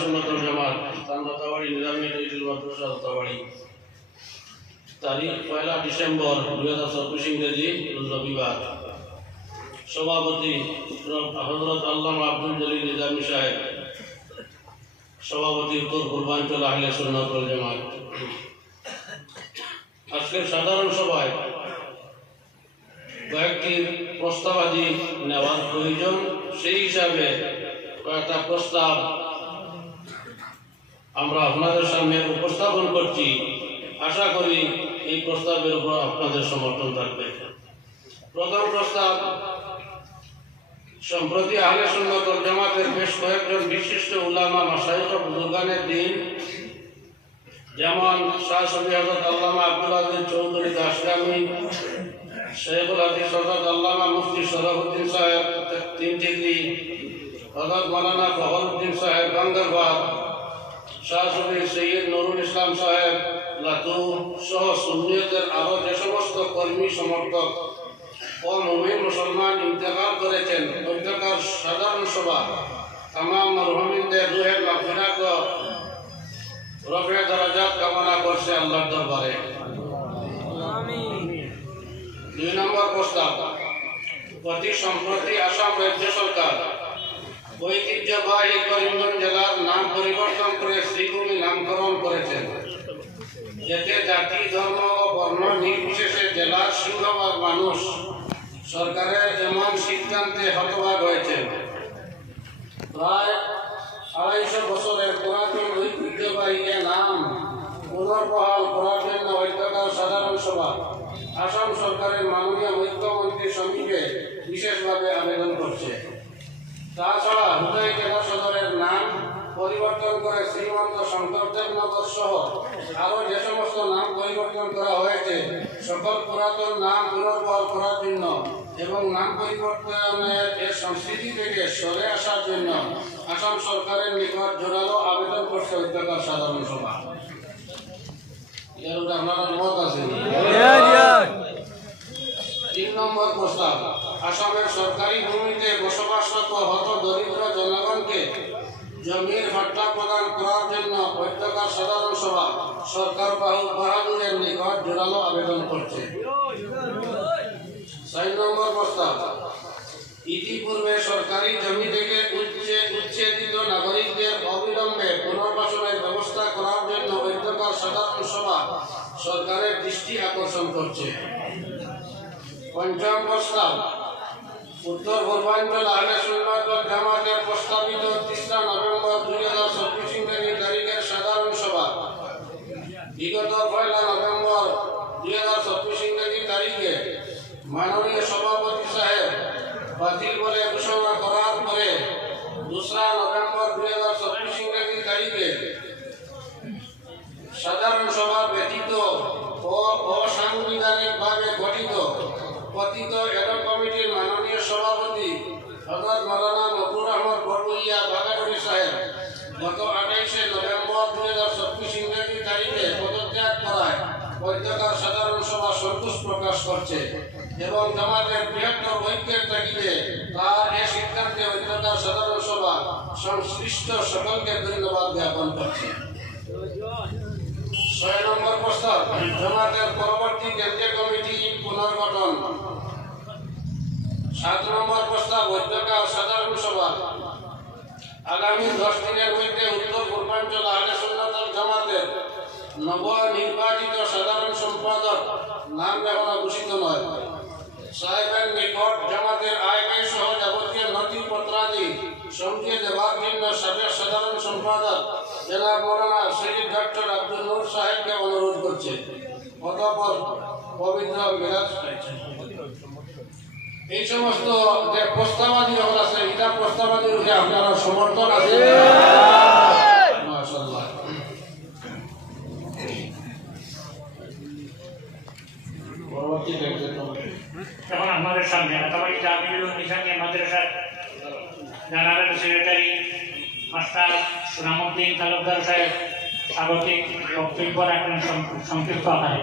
সুন্নাত ওয়াল জামাত তান্দাতাবাড়ি নিজামী তৈরিল মাদ্রাসা তাতাবাড়ি তারিখ 1 ডিসেম্বর 2024 ইংরেজি রবিবার। সভাপতি হযরত আল্লামা আব্দুল জলিল নিজামী সাহেব, সভাপতি উত্তর পূর্বাঞ্চল আহলে সুন্নাত ওয়াল জামাত। আজকের সাধারণ সভায় কয়েকটি প্রস্তাবাদি নেওয়ার প্রয়োজন, সেই হিসাবে কয়েকটা প্রস্তাব আমরা আপনাদের সামনে উপস্থাপন করছি। আশা করি এই প্রস্তাবের উপর আপনাদের সমর্থন থাকবে। প্রথম প্রস্তাব, সম্প্রতি আহলে সুন্নাত ওয়াল জামাতের বেশ কয়েকজন বিশিষ্ট উলামা মাশায়েখ বুজুর্গানের দিন, যেমন শাহ শফি হযরত আল্লামা আব্দুল আজিজ চৌধুরী দাশগামী, শেখুল হাদিস হযরত আল্লামা মুফতি শরফুদ্দিন সাহেব তিনটিকরি, হযরত মাওলানা ফখরুদ্দিন সাহেব গাঙ্গারবাদ, শাহ শফি সৈয়দ নুরুল ইসলাম সাহেব লাতু সহ সুন্নিয়তের আরো যে সমস্ত কর্মী সমর্থক ও মুমিন মুসলমান ইন্তেকাল করেছেন, প্রত্যেকের সাধারণ সভা তামাম মরহুমিনদের রুহের মাগফিরাত ও রফে দরাজাত কামনা করছে আল্লাহর দরবারে। আমিন। 2 নম্বর প্রস্তাব, অতি সম্প্রতি আসাম রাজ্য সরকার ঐতিহ্যবাহী করিমগঞ্জ জেলার নাম পরিবর্তন করে শ্রীভূমি নামকরণ করেছেন। এতে জাতি, ধর্ম ও বর্ণ নির্বিশেষে জেলার সিংহভাগ মানুষ সরকারের এমন সিদ্ধান্তে হতবাক হয়েছেন। প্রায় 250 বছরের পুরাতন ঐতিহ্যবাহী এ নাম পুনর্বহাল করার জন্য ঐক্যতার সাধারণ সভা আসাম সরকারের মাননীয় মুখ্যমন্ত্রীর সমীপে বিশেষভাবে আবেদন করছে। তাছাড়া হুদাই জেলা সদরের নাম পরিবর্তন করে শ্রীমন্ত শঙ্করদেব নগর সহ আরো যে সমস্ত নাম পরিবর্তন করা হয়েছে, সকল পুরাতন নাম পুনর্বহাল করার জন্য এবং নাম পরিবর্তনের এর সংস্কৃতি থেকে সরে আসার জন্য আসাম সরকারের নিকট জোরালো আবেদন করছে ঐক্যতার সাধারণ সভা। এর আপনারা মত আছে? 3 নম্বর প্রস্তাব, আসামের সরকারি ভূমিতে বসবাসরত হত দরিদ্র জনগণকে জমির ভাট্টা প্রদান করার জন্য ঐক্যতার সাধারণ সভা সরকার বাহাদুরের নিকট জোরালো আবেদন করছে। 4 নম্বর প্রস্তাব, ইতিপূর্বে সরকারি জমি থেকে উচ্ছেদিত নাগরিকদের অবিলম্বে পুনর্বাসনের ব্যবস্থা করার জন্য ঐক্যতার সাধারণ সভা সরকারের দৃষ্টি আকর্ষণ করছে। 5 প্রস্তাব, উত্তর পূর্বাঞ্চল আহলে সুন্নাত ওয়াল জামাতের প্রস্তাবিত 3 নভেম্বর 2024 ইংরেজি তারিখের সাধারণ সভা বিগত 1 নভেম্বর 2024 ইংরেজি তারিখে মাননীয় সভাপতি সাহেব বাতিল বলে ঘোষণা করার পরে 2 নভেম্বর 2024 ইংরেজি তারিখে সাধারণ সভা ব্যতীত ও অসাংবিধানিকভাবে গঠিত পতিত এডক কমিটির মাননীয় সভাপতি হযরত মাওলানা নজরুল আহমদ বড়ভূইয়া বাগাড়ুরি সাহেব গত 28 নভেম্বর 2024 ইংরেজি তারিখে পদত্যাগ করায় ঐক্যতার সাধারণ সভা সন্তোষ প্রকাশ করছে এবং জামাতের বৃহত্তর ঐক্যের তাগিদে তার এ সিদ্ধান্তে ঐক্যতার সাধারণ সভা সংশ্লিষ্ট সকলকে ধন্যবাদ জ্ঞাপন করছে। 6 নম্বর প্রস্তাব, জামাতের পরবর্তী কেন্দ্রীয় কমিটি পুনর্গঠন। 7 নম্বর প্রস্তাব, ঐক্যতার সাধারণ সভা আগামী 10 দিনের মধ্যে উত্তর পূর্বাঞ্চল আহলে সুন্নাত ওয়াল জামাতের নবনির্বাচিত সাধারণ সম্পাদক নাম এখনো ঘোষিত নয় সাহেবের নিকট জামাতের আয় ব্যয় সহ যাবতীয় নথিপত্রাদি সমঝিয়ে দেওয়ার জন্য সাধারণ সম্পাদক জনাব মাওলানা শহীদ ডক্টর আব্দুল নূর সাহেবকে অনুরোধ করছে। অতঃপর পবিত্র মিরাজ এই সমস্ত যে প্রস্তাবাদি আছে, এটা প্রস্তাবাদির উপরে আপনারা সমর্থন আছে? মাশাআল্লাহ। পরবর্তী এখন আমাদের সামনে আতাবাড়ি জামিউল নিসামী মাদ্রাসার জেনারেল সেক্রেটারি মাস্টার সুনামউদ্দিন তালুকদার সাহেব স্বাগতিক বক্তব্য রাখেন সংক্ষিপ্ত আকারে।